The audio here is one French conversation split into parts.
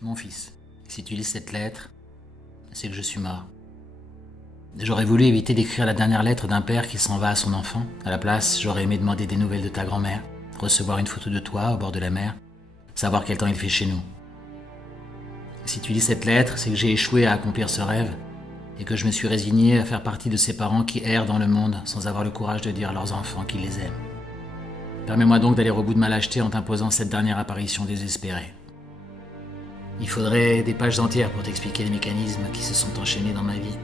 Mon fils, si tu lis cette lettre, c'est que je suis mort. J'aurais voulu éviter d'écrire la dernière lettre d'un père qui s'en va à son enfant. À la place, j'aurais aimé demander des nouvelles de ta grand-mère, recevoir une photo de toi au bord de la mer, savoir quel temps il fait chez nous. Si tu lis cette lettre, c'est que j'ai échoué à accomplir ce rêve et que je me suis résigné à faire partie de ces parents qui errent dans le monde sans avoir le courage de dire à leurs enfants qu'ils les aiment. Permets-moi donc d'aller au bout de ma lâcheté en t'imposant cette dernière apparition désespérée. Il faudrait des pages entières pour t'expliquer les mécanismes qui se sont enchaînés dans ma vie,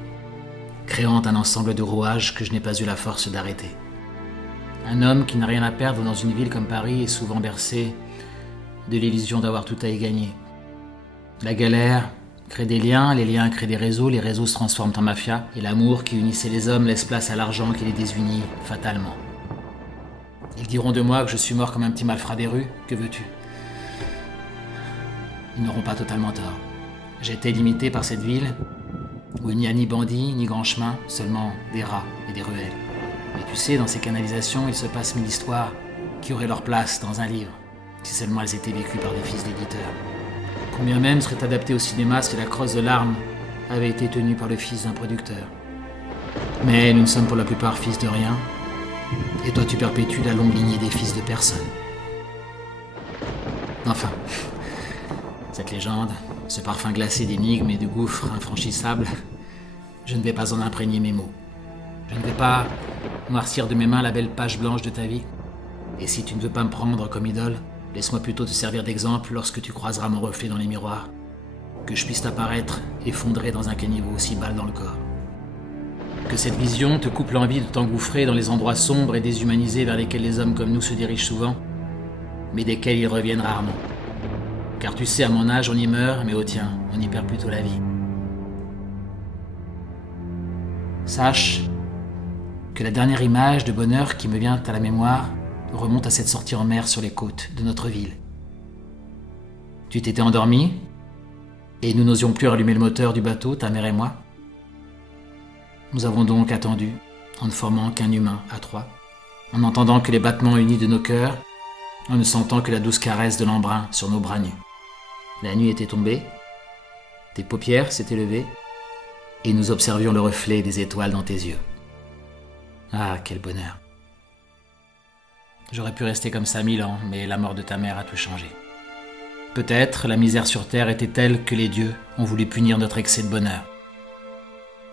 créant un ensemble de rouages que je n'ai pas eu la force d'arrêter. Un homme qui n'a rien à perdre dans une ville comme Paris est souvent bercé de l'illusion d'avoir tout à y gagner. La galère crée des liens, les liens créent des réseaux, les réseaux se transforment en mafia, et l'amour qui unissait les hommes laisse place à l'argent qui les désunit fatalement. Ils diront de moi que je suis mort comme un petit malfrat des rues, que veux-tu ? Ils n'auront pas totalement tort. J'ai été limité par cette ville où il n'y a ni bandits, ni grands chemins, seulement des rats et des ruelles. Mais tu sais, dans ces canalisations, il se passe 1000 histoires qui auraient leur place dans un livre, si seulement elles étaient vécues par des fils d'éditeurs. Combien même seraient adaptées au cinéma si la crosse de l'arme avait été tenue par le fils d'un producteur. Mais nous ne sommes pour la plupart fils de rien, et toi tu perpétues la longue lignée des fils de personne. Enfin, cette légende, ce parfum glacé d'énigmes et de gouffres infranchissables, je ne vais pas en imprégner mes mots. Je ne vais pas noircir de mes mains la belle page blanche de ta vie. Et si tu ne veux pas me prendre comme idole, laisse-moi plutôt te servir d'exemple lorsque tu croiseras mon reflet dans les miroirs, que je puisse t'apparaître effondré dans un caniveau aussi balle dans le corps. Que cette vision te coupe l'envie de t'engouffrer dans les endroits sombres et déshumanisés vers lesquels les hommes comme nous se dirigent souvent, mais desquels ils reviennent rarement. Car tu sais, à mon âge, on y meurt, mais au tien, on y perd plutôt la vie. Sache que la dernière image de bonheur qui me vient à la mémoire remonte à cette sortie en mer sur les côtes de notre ville. Tu t'étais endormi, et nous n'osions plus rallumer le moteur du bateau, ta mère et moi. Nous avons donc attendu, en ne formant qu'un humain à trois, en n'entendant que les battements unis de nos cœurs, en ne sentant que la douce caresse de l'embrun sur nos bras nus. La nuit était tombée, tes paupières s'étaient levées, et nous observions le reflet des étoiles dans tes yeux. Ah, quel bonheur! J'aurais pu rester comme ça 1000 ans, mais la mort de ta mère a tout changé. Peut-être la misère sur terre était telle que les dieux ont voulu punir notre excès de bonheur.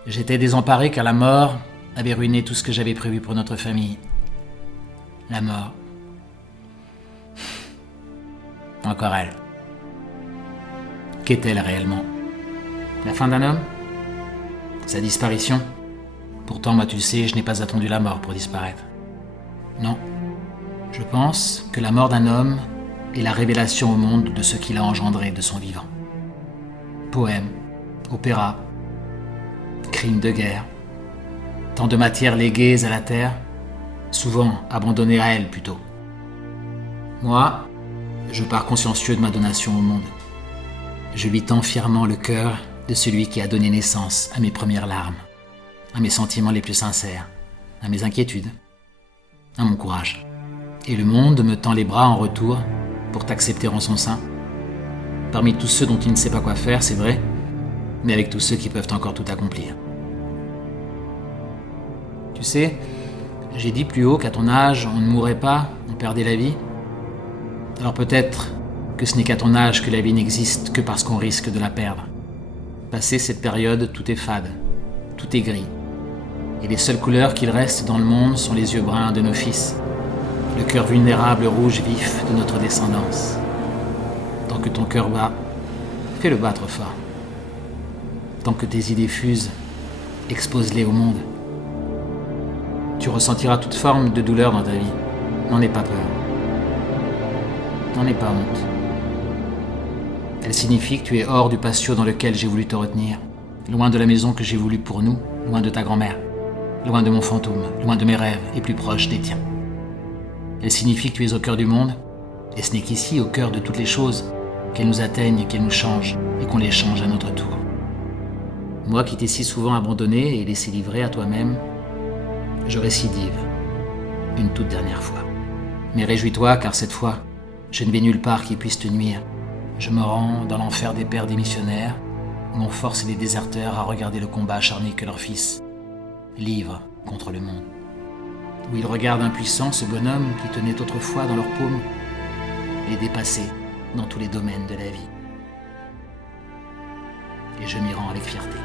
J'étais désemparé car la mort avait ruiné tout ce que j'avais prévu pour notre famille. La mort. Encore elle. Qu'est-elle réellement? La fin d'un homme? Sa disparition? Pourtant, moi tu le sais, je n'ai pas attendu la mort pour disparaître. Non. Je pense que la mort d'un homme est la révélation au monde de ce qu'il a engendré de son vivant. Poèmes, opéras, crimes de guerre, tant de matières léguées à la terre, souvent abandonnées à elle plutôt. Moi, je pars consciencieux de ma donation au monde. Je lui tends fièrement le cœur de celui qui a donné naissance à mes premières larmes, à mes sentiments les plus sincères, à mes inquiétudes, à mon courage. Et le monde me tend les bras en retour pour t'accepter en son sein. Parmi tous ceux dont il ne sait pas quoi faire, c'est vrai, mais avec tous ceux qui peuvent encore tout accomplir. Tu sais, j'ai dit plus haut qu'à ton âge, on ne mourrait pas, on perdait la vie. Alors peut-être que ce n'est qu'à ton âge que la vie n'existe que parce qu'on risque de la perdre. Passé cette période, tout est fade, tout est gris. Et les seules couleurs qu'il reste dans le monde sont les yeux bruns de nos fils, le cœur vulnérable rouge vif de notre descendance. Tant que ton cœur bat, fais-le battre fort. Tant que tes idées fusent, expose-les au monde. Tu ressentiras toute forme de douleur dans ta vie. N'en aie pas peur. N'en aie pas honte. Elle signifie que tu es hors du patio dans lequel j'ai voulu te retenir, loin de la maison que j'ai voulu pour nous, loin de ta grand-mère, loin de mon fantôme, loin de mes rêves et plus proche des tiens. Elle signifie que tu es au cœur du monde, et ce n'est qu'ici, au cœur de toutes les choses, qu'elles nous atteignent, qu'elles nous changent, et qu'on les change à notre tour. Moi qui t'ai si souvent abandonné et laissé livrer à toi-même, je récidive, une toute dernière fois. Mais réjouis-toi, car cette fois, je ne vais nulle part qui puisse te nuire. Je me rends dans l'enfer des pères démissionnaires, où l'on force les déserteurs à regarder le combat acharné que leur fils livre contre le monde. Où ils regardent impuissants ce bonhomme qui tenait autrefois dans leurs paumes, les dépasser dans tous les domaines de la vie. Et je m'y rends avec fierté.